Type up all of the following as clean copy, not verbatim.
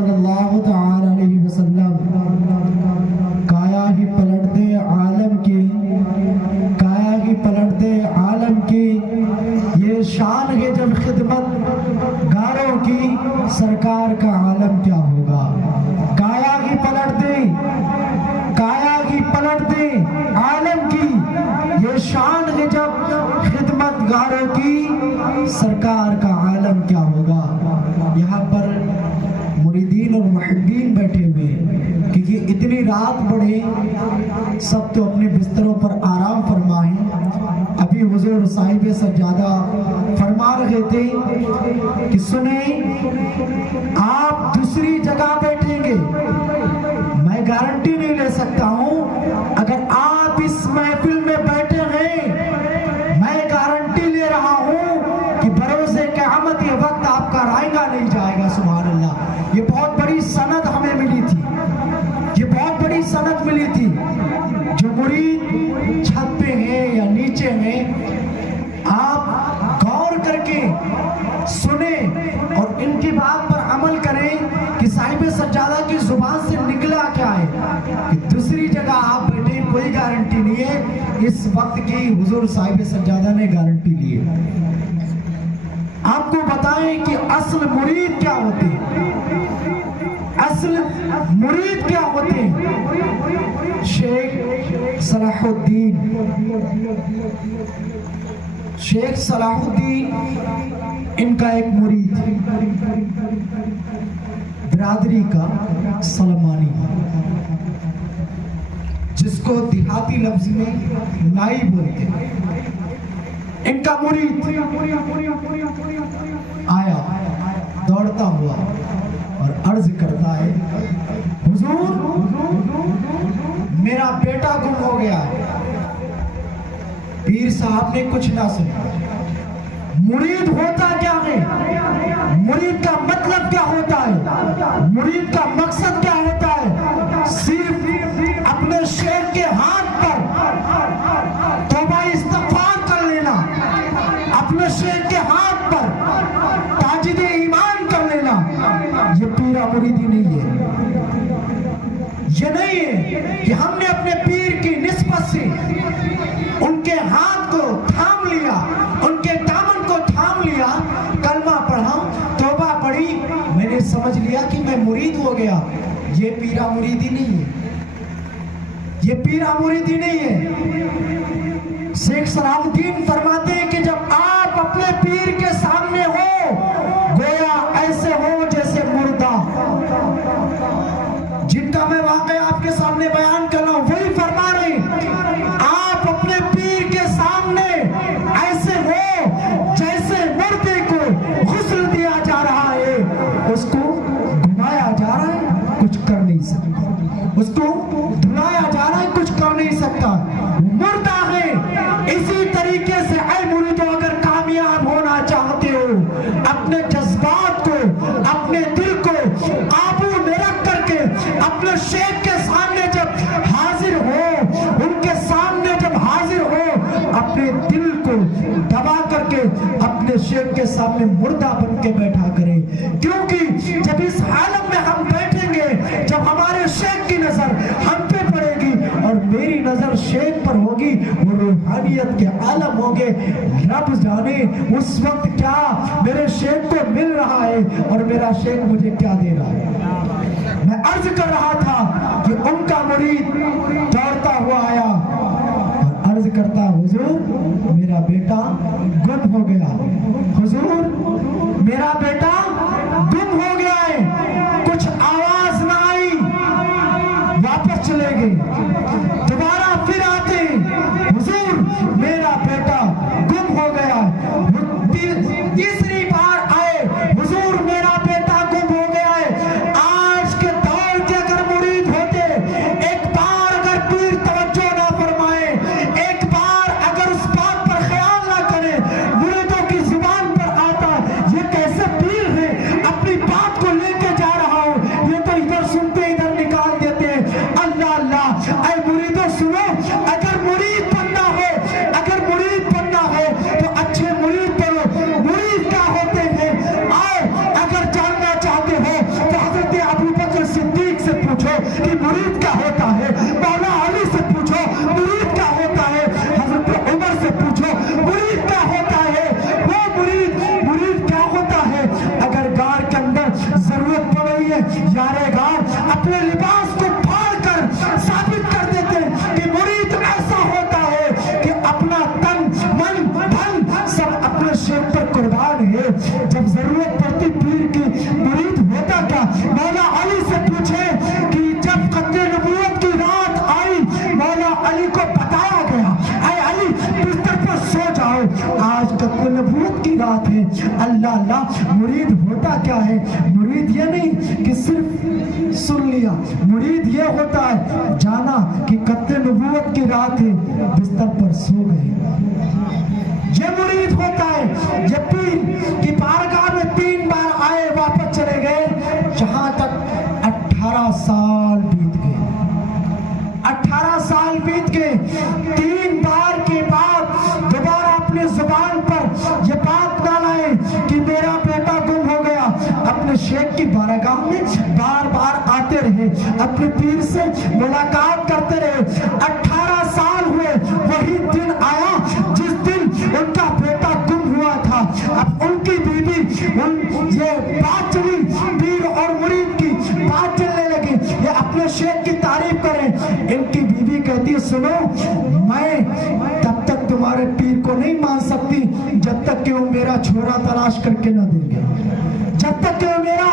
صلی اللہ تعالی علیہ وسلم کایا ہی پلٹ دے عالم کی، کایا ہی پلٹ دے عالم کی، یہ شان ہے جب خدمت گاروں کی، سرکار کا عالم کیا ہوگا؟ کایا ہی پلٹ دے، کایا ہی پلٹ دے عالم کی، یہ شان ہے جب خدمت گاروں کی، سرکار کا عالم کیا ہوگا؟ یہاں پر مریدین اور محبین بیٹھے ہوئے، کیونکہ اتنی رات بڑھے، سب تو اپنے بستروں پر آرام فرمائیں۔ ابھی حضور صاحب سجادہ فرما رہے تھے کہ سنیں، آپ دوسری جگہ بیٹھیں گے، میں گارنٹی نہیں لے سکتا ہوں، اگر آپ اس محفل میں بیٹھے ہیں، میں گارنٹی لے رہا ہوں کہ بروز قیامت یہ وقت آپ کا رائگاں نہیں جائے گا۔ سبحان اللہ، یہ بہت بڑی سند ہمیں ملی تھی، یہ بہت بڑی سند ملی تھی۔ جو مرید چھت پہ ہیں یا نیچے ہیں، آپ غور کر کے سنیں اور ان کی بات پر عمل کریں کہ صاحب سجادہ کی زبان سے نکلا کیا ہے۔ کہ دوسری جگہ آپ بیٹھے، کوئی گارنٹی نہیں ہے، اس وقت کی حضور صاحب سجادہ نے گارنٹی لی ہے۔ آپ کو بتائیں کہ اصل مرید کیا ہوتے ہیں، اصل مرید کیا ہوتے ہیں؟ شیخ صلاح الدین، شیخ صلاح الدین ان کا ایک مرید، برادری کا سلمانی، جس کو دیہاتی لفظ میں نائی بولتے ہیں، ان کا مرید آیا دوڑتا ہوا اور عرض کرتا ہے، حضور میرا بیٹا گم ہو گیا ہے۔ پیر صاحب نے کچھ نہ سنا۔ مرید ہوتا کیا ہے؟ مرید کا مطلب کیا ہوتا ہے؟ مرید کا مقصد کیا ہوتا ہے؟ صرف اپنے شیخ کے ہاتھ پر توبہ استغفار کر لینا، اپنے شیخ کے ہاتھ پر تاجد ایمان کر لینا، یہ پیرا مریدی نہیں ہے۔ یہ نہیں ہے کہ ہم نے اپنے پیر کی نسبت سے ان کے ہاتھ کو تھام لیا، ان کے دامن کو تھام لیا، کلمہ پڑھا، توبہ پڑھی، میں نے سمجھ لیا کہ میں مرید ہو گیا۔ یہ پیرا مریدی نہیں ہے، یہ پیرا مریدی نہیں ہے۔ شیخ صلاح الدین فرماتے ہیں کہ جب آپ اپنے پیر کے سامنے ہو، گویا ایسے ہو جیسے مردہ۔ جن کا میں واقعہ آپ کے سامنے بیان کر رہا ہوں وہی فرما رہے ہیں، آپ اپنے پیر کے سامنے ایسے ہو جیسے مردے کو غسل دیا جا رہا ہے، اس کو گھمایا جا رہا ہے، کچھ کر نہیں سکتا، اس کو دھلایا جا رہا ہے، کچھ کر نہیں سکتا، مردہ ہے۔ اسی طریقے سے اے مریدو، اگر کامیاب ہونا چاہتے ہو، اپنے جذبات کو، اپنے دل کو قابو میں رکھ کر کے اپنے شیخ کے سامنے جب حاضر ہو، ان کے سامنے جب حاضر ہو، اپنے دل کو دبا کر کے اپنے شیخ کے سامنے مردہ بن کے بیٹھا کرے، کیونکہ جب اس عالم میں ہم بیٹھیں گے، جب ہمارے شیخ کی نظر ہم پہ پڑے گی اور میری نظر شیخ پر ہوگی، وہ روحانیت کے عالم ہوں گے، رب جانے اس وقت کیا میرے شیخ کو مل رہا ہے اور میرا شیخ مجھے کیا دے رہا ہے۔ میں عرض کر رہا تھا کہ ان کا مرید دوڑتا ہوا آیا اور عرض کرتا، حضور میرا بیٹا گم ہو گیا، حضور میرا بیٹا گم ہو گیا ہے، کچھ آواز نہ آئی، واپس چلے گئے، دوبارہ پھر آتے، حضور میرا بیٹا گم ہو گیا، تیسری بار آئے، حضور میرا بیٹا گم ہو گیا ہے۔ آج کے دور کے اگر مرید ہوتے، ایک بار اگر پیر توجہ نہ فرمائے، ایک بار اگر اس بات پر خیال نہ کرے، مریدوں کی زبان پر آتا कि मुरीद क्या होता है, मौला अली से पूछो मुरीद क्या होता है, हजरत उमर से पूछो मुरीद क्या होता है। वो मुरीद क्या होता है। अगर गार के अंदर जरूरत पड़ रही है, यारे गार अपने लिबास को फाड़ कर साबित कर देते कि मुरीद ऐसा होता है कि अपना तन मन धन सब अपने शेख पर कुर्बान है। जब जरूरत पड़ती पीर की, मुरीद होता क्या। मौला अली से पूछे कि जब खत्म नबूवत की रात आई, मौला अली को बताया गया, ऐ अली बिस्तर पर सो जाओ, आज खत्म नबूवत की रात है। अल्लाह अल्लाह, मुरीद होता क्या है। मुरीद ये नहीं कि सिर्फ सुन लिया, मुरीद ये होता है जाना कि खत्म नबूवत की रात है, बिस्तर पर सो गए। ये मुरीद होता है। ये पीर की बारगाह में 3 बार आए, वापस चले गए, जहां तक 18 साल बीत गए। 18 साल बीत गए। 3 बार के बाद दोबारा अपने जुबान पर ये बात ना लाए कि मेरा बेटा गुम हो गया। अपने शेख की बारगाह में बार बार आते रहे, अपने पीर से मुलाकात करते रहे। 18 साल हुए, वही दिन आया जिस दिन उनका बेटा गुम हुआ था। अब उनकी बीवी ये बात चली, पीर और मुरीद की बात चलने लगी, ये अपने शेख की तारीफ करें। इनकी बीवी कहती है सुनो, मैं तब तक तुम्हारे पीर को नहीं मान सकती जब तक कि वो मेरा छोरा तलाश करके ना देंगे, जब तक कि वो मेरा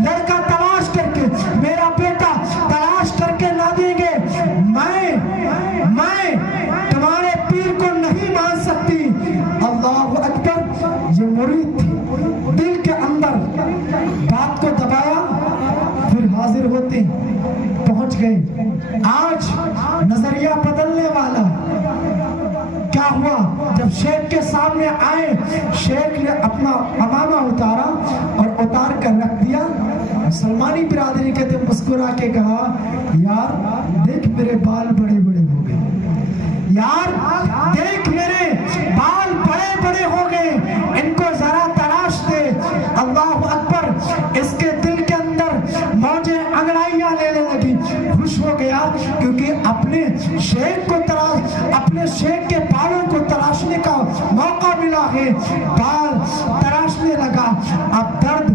लड़का तलाश करके, मेरा बेटा तलाश करके ना देंगे, मैं तुम्हारे पीर को नहीं मान सकती। अल्लाहु अकबर। ये मुरीद थी, दिल के अंदर बात को दबाया, फिर हाजिर होते पहुंच गए। आज नजरिया बदलने वाला क्या हुआ, जब शेख के सामने आए, शेख ने अपना अमामा उतारा और उतार कर रख दिया। सलमानी बिरादरी कहते मुस्कुरा के कहा, यार देख मेरे बाल बड़े बड़े हो गए, यार देख मेरे बाल बड़े बड़े हो गए, इनको जरा तलाश दे। अल्लाहु अकबर। इसके दिल के अंदर मौजें अंगड़ाइयां लेने लगी, खुश हो गया क्योंकि अपने शेख को तलाश, अपने शेख के बालों को तलाशने का मौका मिला है। बाल तलाशने लगा। अब दर्द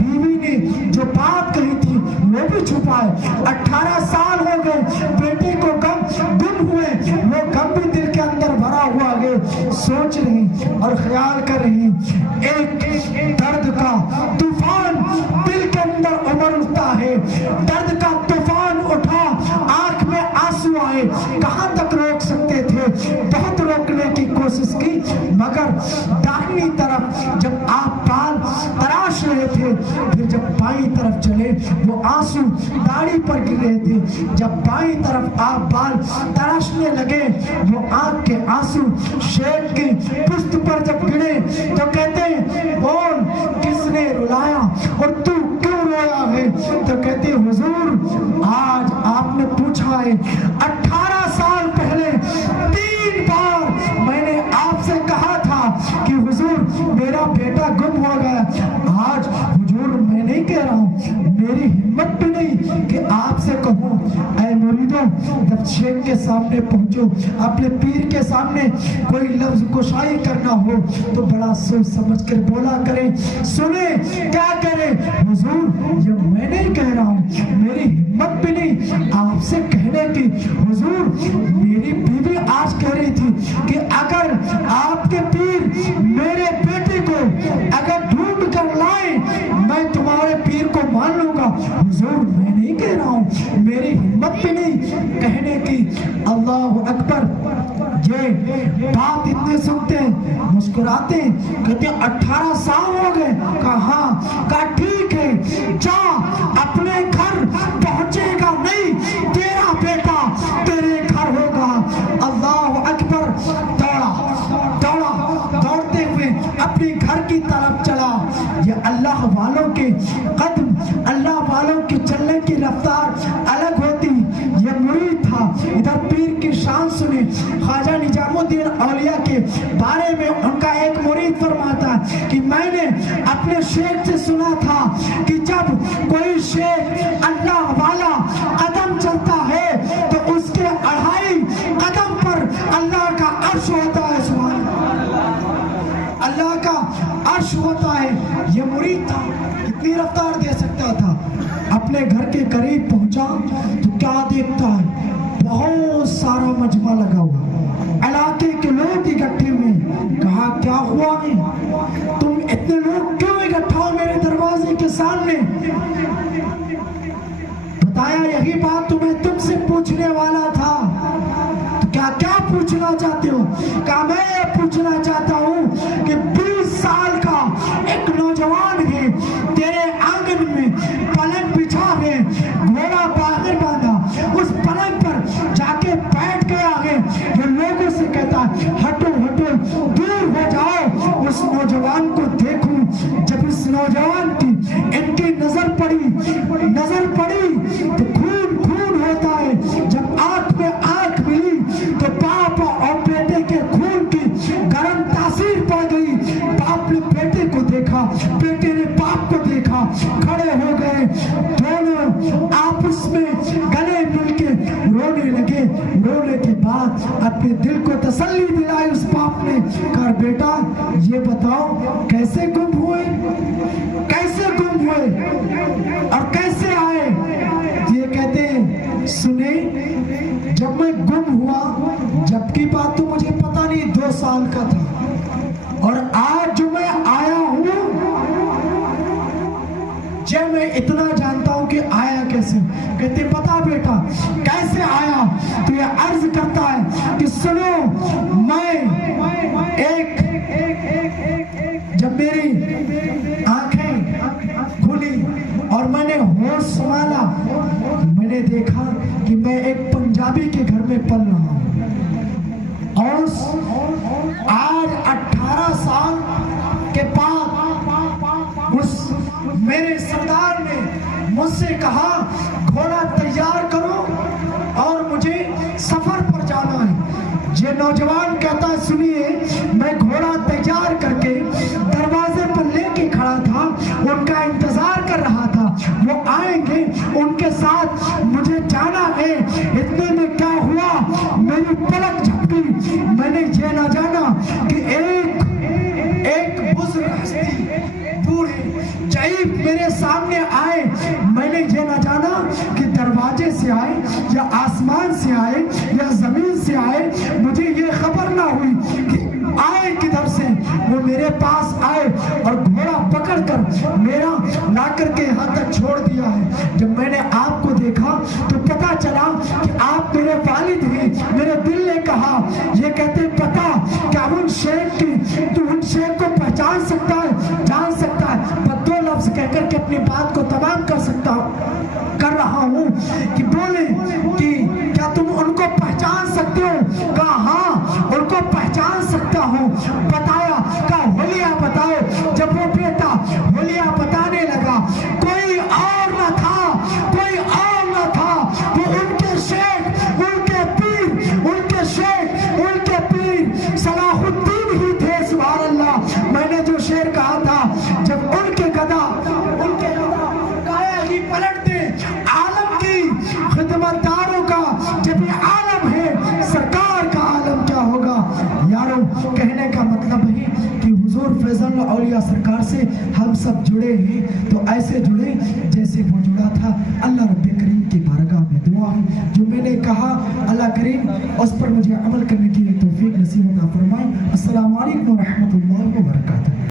बीवी ने जो बात कही थी वो भी छुपाए। 18 साल हो गए, बेटे को गुम हुए, वो गम भी दिल के अंदर भरा हुआ है। सोच रही और ख्याल कर रही, एक दर्द का तूफान दिल के अंदर उमड़ उठता है। दर्द का तूफान उठा, आंख में आंसू आए, कहां तक रोक सकते थे, बहुत रोकने की कोशिश की, मगर दाहिनी तरफ जब आप बाल तराश रहे थे, फिर जब बाईं तरफ चले वो आंसू दाढ़ी पर गिर रहे थे। जब बाईं तरफ आप बाल तराशने लगे, वो आंख के आंसू शेख की पुश्त पर जब गिरे तो कहते हैं बोल किसने रुलाया और तू क्यों रोया है। तो कहते हुजूर आज आपने पूछा है, 18 साल पहले 3 बार मैंने आपसे कहा था कि हुजूर मेरा बेटा गुम हो गया। आज हुजूर मैं नहीं कह रहा हूँ, मेरी हिम्मत भी नहीं कि आपसे कहूँ। ऐ मुरीदों, जब शेख के सामने पहुंचो, अपने पीर के सामने कोई लफ्ज कुशाई करना हो तो बड़ा सोच समझ कर बोला करें। सुने क्या करें, हुजूर ये मैं नहीं कह रहा हूँ, मेरी हिम्मत भी नहीं आपसे कहने की। हुजूर मेरी बीवी आज कह रही थी कि अगर आपके पीर मेरे बेटे को अगर ढूंढ कर लाए, मैं तुम्हारे पीर को मान लूंगा। हुजूर मैं नहीं कह रहा हूँ, मेरी हिम्मत भी नहीं कहने की। अल्लाहु अकबर। ये बात इतने सुनते हैं, मुस्कुराते हैं, कहते 18 साल हो गए। कहा ठीक है, जा अपने घर पहुंचेगा नहीं, तेरा बेटा तेरे घर होगा। अल्लाहु अकबर। दौड़ते हुए अपने घर की तरफ चला। ये अल्लाह वालों के कदम, अल्लाह वालों के चलने की रफ्तार अलग होती। ये मुरीद था। इधर पीर की शान सुने, ख्वाजा निजामुद्दीन औलिया के बारे में उनका एक मुरीद फरमाता है कि मैंने अपने शेख से सुना था कि जब कोई शेख अल्लाह वाला कदम अपने घर के करीब पहुंचा तो क्या देखता है, बहुत सारा मजमा लगा हुआ, इलाके के लोग इकट्ठे हुए। कहा क्या हुआ है, तुम इतने लोग क्यों इकट्ठा हो मेरे दरवाजे के सामने? बताया यही बात तो मैं तुमसे पूछने वाला था। तो क्या पूछना चाहते हो? कहा मैं ये पूछना चाहता हूँ कि 20 साल का एक नौजवान है, तेरे आंगन में पलंग बिछा है, घोड़ा बाहर बांधा, उस पलंग पर जाके बैठ गया है, जो लोगों से कहता है हटो हटो दूर हो जाओ, उस नौजवान को देखूं। जब इस नौजवान की इनकी नजर पड़ी तो खून खून होता है। जब आंख में आंख मिली तो बाप और बेटे के खून की गर्म तासीर पड़ गई। बाप ने बेटे को देखा, बेटे ने बाप को देखा, खड़े हो गए, दोनों आपस में गले मिलके रोने लगे। रोने के बाद अपने दिल को तसल्ली दिलाई उस बाप ने। कहा बेटा ये बताओ कैसे गुम हुए, कैसे गुम हुए और कैसे आए? ये कहते हैं सुने, जब मैं गुम हुआ, जबकि बात तो मुझे पता नहीं, 2 साल का था, और आज जो मैं आया हूं, जब मैं इतना जानता हूं कि आया कैसे। कहते पता बेटा कैसे आया? तो ये अर्ज करता है कि सुनो, मैं जब मेरी आंखें खुली और मैंने होश संभाला, मैंने देखा कि मैं एक पंजाबी के घर में पल रहा हूं। और आज 18 साल के बाद उस मेरे सरदार ने मुझसे कहा घोड़ा तैयार करो और मुझे सफर पर जाना है। ये नौजवान कहता है सुनिए, मैं घोड़ा तैयार करके दरवाजे पर लेके खड़ा था, उनका इंतजार कर रहा था, वो आएंगे, उनके साथ मुझे जाना है। इतने में क्या हुआ, मेरी पलक झपकी, मैंने ये ना जाना कि एक बुजुर्ग हस्ती बूढ़े जईब मेरे सामने आए। मैंने ये ना जाना कि दरवाजे से आए या आसमान से आए या जमीन से आए, मुझे ये खबर ना हुई कि आए किधर से। वो मेरे पास आए और घोड़ा पकड़कर मेरा ला करके यहाँ तक छोड़ दिया है। जब मैंने आपको देखा तो पता चला कि आप मेरे वालिद हैं। मेरे दिल ने कहा, ये कहते पता क्या उन शेख की, तू उन शेख को पहचान सकता है, जान सकता है? पर 2 लफ्ज कहकर के अपनी बात को तमाम कर रहा हूँ कि बोले कि क्या तुम उनको पहचान सकते हो? कहा हाँ उनको पहचान सकता हूँ। बताया, कहा होलिया बताओ। जब वो बेटा होलिया बताने लगा, कोई और न था, कोई और न था, वो उनके शेख, उनके पीर, उनके शेख, उनके पीर सलाहुद्दीन ही थे। सुभान अल्लाह। मैंने जो शेर कहा था, जब उनके गदा काया ही पलट दे आलम की खिदमतदारों का, जब ये आलम है सरकार का आलम क्या होगा। यारों कहने का मतलब है कि हुजूर फैज़ल औलिया सरकार से हम सब जुड़े हैं, तो ऐसे जुड़े जैसे वो जुड़ा था। अल्लाह रब्बे करीम की बारगाह में दुआ है, जो मैंने कहा अल्लाह करीम उस पर मुझे अमल करने की तौफीक नसीब अता फरमाए। अस्सलामु अलैकुम व रहमतुल्लाहि व बरकातहू।